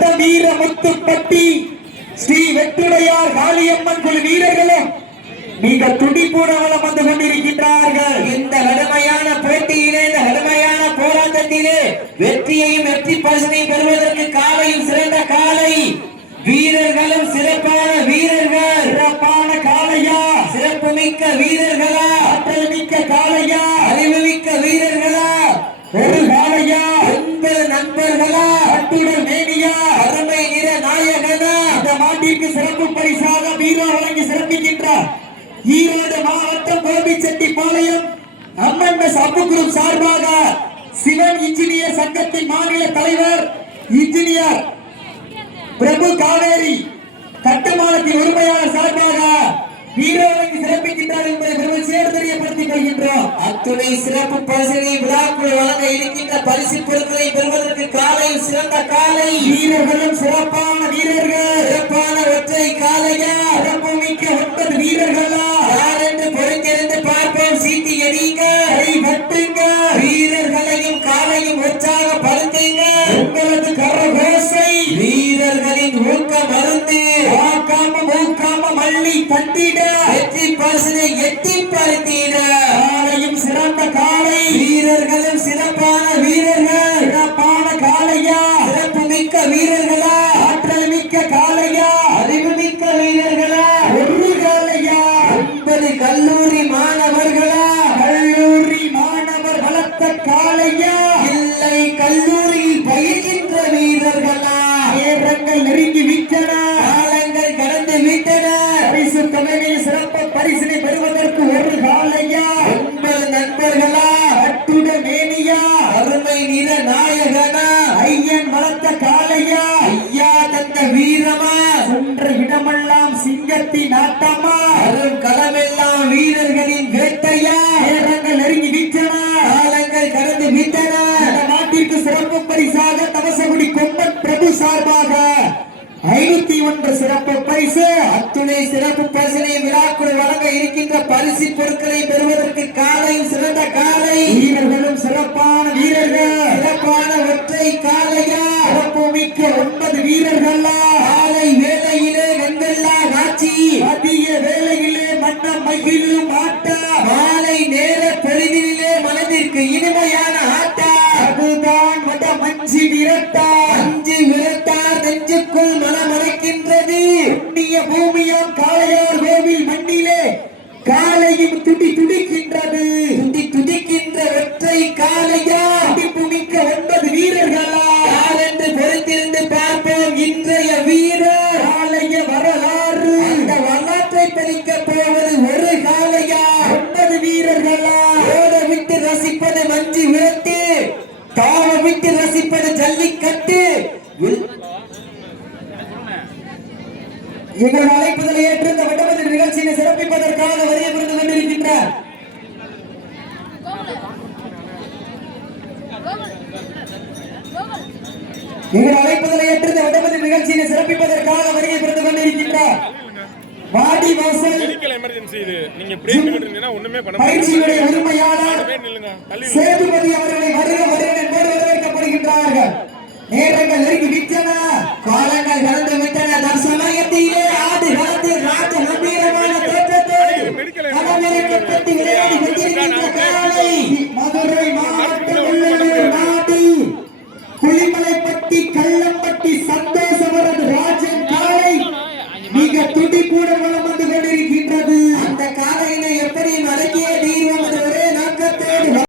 மாவட்டம் வீரமுத்துப்பட்டி ஸ்ரீ வெட்டுடையார் காளியம்மன் குழு வீரர்களும் மிக துடிப்புடன் வந்து கொண்டிருக்கின்றார்கள். இந்த கடுமையான போட்டியிலே, இந்த கடுமையான போராட்டத்திலே வெற்றியையும் வெற்றி பரிசனையும் பெறுவதற்கு காலையும் சிறந்த காலை வீரர்களும் சிறப்பான வீரர்கள். சிறப்பான காளையா, சிறப்பு மிக்க வீரர்களா, ஆற்றல் மிக்க காளையா, அறிவு மிக்க வீரர்களா, ஒரு காளையா, உங்கள் நண்பர்களா, அத்துடன் மேனியா, அருமை நிற நாயகனா. இந்த மாட்டிற்கு சிறப்பு பரிசாக வீரா வழங்கி சிறப்பிக்கின்றார் ஈரோடு மாவட்டம் கோபிச்செட்டிப்பாளையம் அம்மன்எஸ் அப்பு குரூப் சார்பாக சிவன் இன்ஜினியர் சங்கத்தின் மாநில தலைவர் இன்ஜினியர் பிரபு காவேரி கட்டுமானத்தின் உரிமையாளர் சார்பாக வீரவழங்கி சிறப்பிக்கின்றார் என்பதை பெருமை சேர்ந்து தெரியப்படுத்திக் கொள்கின்றோம். அத்துணை சிறப்பு பரிசினை விழாக்குள் வழங்க இருக்கின்ற பரிசு பொருட்களை பெறுவதற்கு காலையில் சிறந்த காலை வீரர்களும் சிறப்பான வீரர்கள். சிறப்பான ஒற்றை காலையா, சிறப்பு மிக்க 9 வீரர்களா, யார் என்று பொறுத்திருந்து பார்ப்போம். சீட்டி எறிங்க, கை கட்டுங்க, வீரர்களையும் காலையும் உற்சாகப்படுத்துங்க. உங்களது கரகோசை வீரர்களின் ஊக்க மருந்து ஊக்காம மல்லி தட்டிட வெற்றி பரிசினை எட்டி பறித்திட. காலையும் சிறந்த காலை வீரர்களும் சிறப்பான வீரர்கள். சிறப்பான காளையா, சிறப்பு மிக்க வீரர்களா, ஆற்றல் மிக்க காளையா, அறிவு மிக்க வீரர்களா, ஒரு காளையா, 9 கல்லூரி மாணவர்களா, கல்லூரி மாணவர் வளர்த்த காளையா, இல்லை கல்லூரியில் பயிர்கின்ற வீரர்களா. நேரங்கள் நெருங்கி விட்டன, காலங்கள் கடந்து விட்டன. பரிசு தொகையில் சிறப்பு பரிசினை பெறுவதற்கு ஒரு காளையா, 9 நண்பர்களா, அட்டுட மேனியா, அருமை நிற நாயகனா, ஐயன் வளர்த்த காளையா, ஐயா தந்த வீரமா, சென்ற இடமெல்லாம் சிங்கத்தின் ஆட்டமா, அரும் களமெல்லாம் வீரர்களின் வேட்டையா. நேரங்கள் நெருங்கி விட்டன, காலங்கள் கடந்து விட்டன. இந்த நாட்டிற்கு சிறப்பு பரிசாக தவசகுடி கொம்பன் பிரபு சார்பாக 501 சிறப்பு பரிசு. அத்துணை சிறப்பு பரிசினை விழாக்குள் வழங்க இருக்கின்ற பரிசு பொருட்களை பெறுவதற்கு காலையும் சிறந்த காலை வீரர்களும் சிறப்பான வீரர்கள். சிறப்பான ஒற்றை காளையா, சிறப்பு மிக்க 9 வீரர்களா. காலை வேளையிலே வெண்வெல்லா காட்சி, மதிய வேளையிலே மன்னம் மகிழும் ஆட்டா, மாலை நேர பொழுதிலே மனதிற்கு இனிமையான ஆட்டா. அதுதான் வட மஞ்சி விரட்டா, மஞ்சி விரட்டா நெஞ்சுக்குள் மனமடைக்கின்றது. புண்ணிய பூமியாம் காளையார் கோவில் மண்ணிலே காலையும் துடிக்கின்றது. துடிக்கின்ற ஒற்றை காளையா, துடிப்பு மிக்க 9 வீரர்களா, யார் என்று பொறுத்திருந்து பார்ப்போம். இன்றைய வீரர் காளைய வரலாறு, அந்த வரலாற்றை படிக்க போவது ஒரு காளையா, 9 வீரர்களா. ஓட விட்டு ரசிப்பது மஞ்சி விரட்டு, தாவ விட்டு ரசிப்பது ஜல்லிக்கட்டு. எங்கள் அழைப்புதலை ஏற்று இந்த வட்டமன்ற நிகழ்ச்சியை சிறப்பிப்பதற்காக வரிய புரிந்து கொண்டிருக்கின்றார் எங்கள் அழைப்புதலை ஏற்று இந்த வட்டமன்ற நிகழ்ச்சியை சிறப்பிப்பதற்காக வரிய புரிந்து கொண்டிருக்கின்றார் வாடி வாசல் பயிற்சியுடைய உரிமையாளர் சேதுபதி அவர்களை வருக என்போடு வரவேற்கப்படுகின்றார்கள். நேரங்கள் நெருங்கி விட்டன, காலங்கள் கடந்து விட்டன. தற்சமயத்திலே ஆடு கடந்து ராஜ கம்பீரமான தோற்றத்தை களமிறக்கப்பட்டு விளையாடி கொண்டிருக்கின்ற காலை மதுரை மாவட்டம் நாடு குளிமலைப்பட்டி கள்ளம்பட்டி சந்தோஷவரது ராஜன் காலை மிக துடிப்புடன்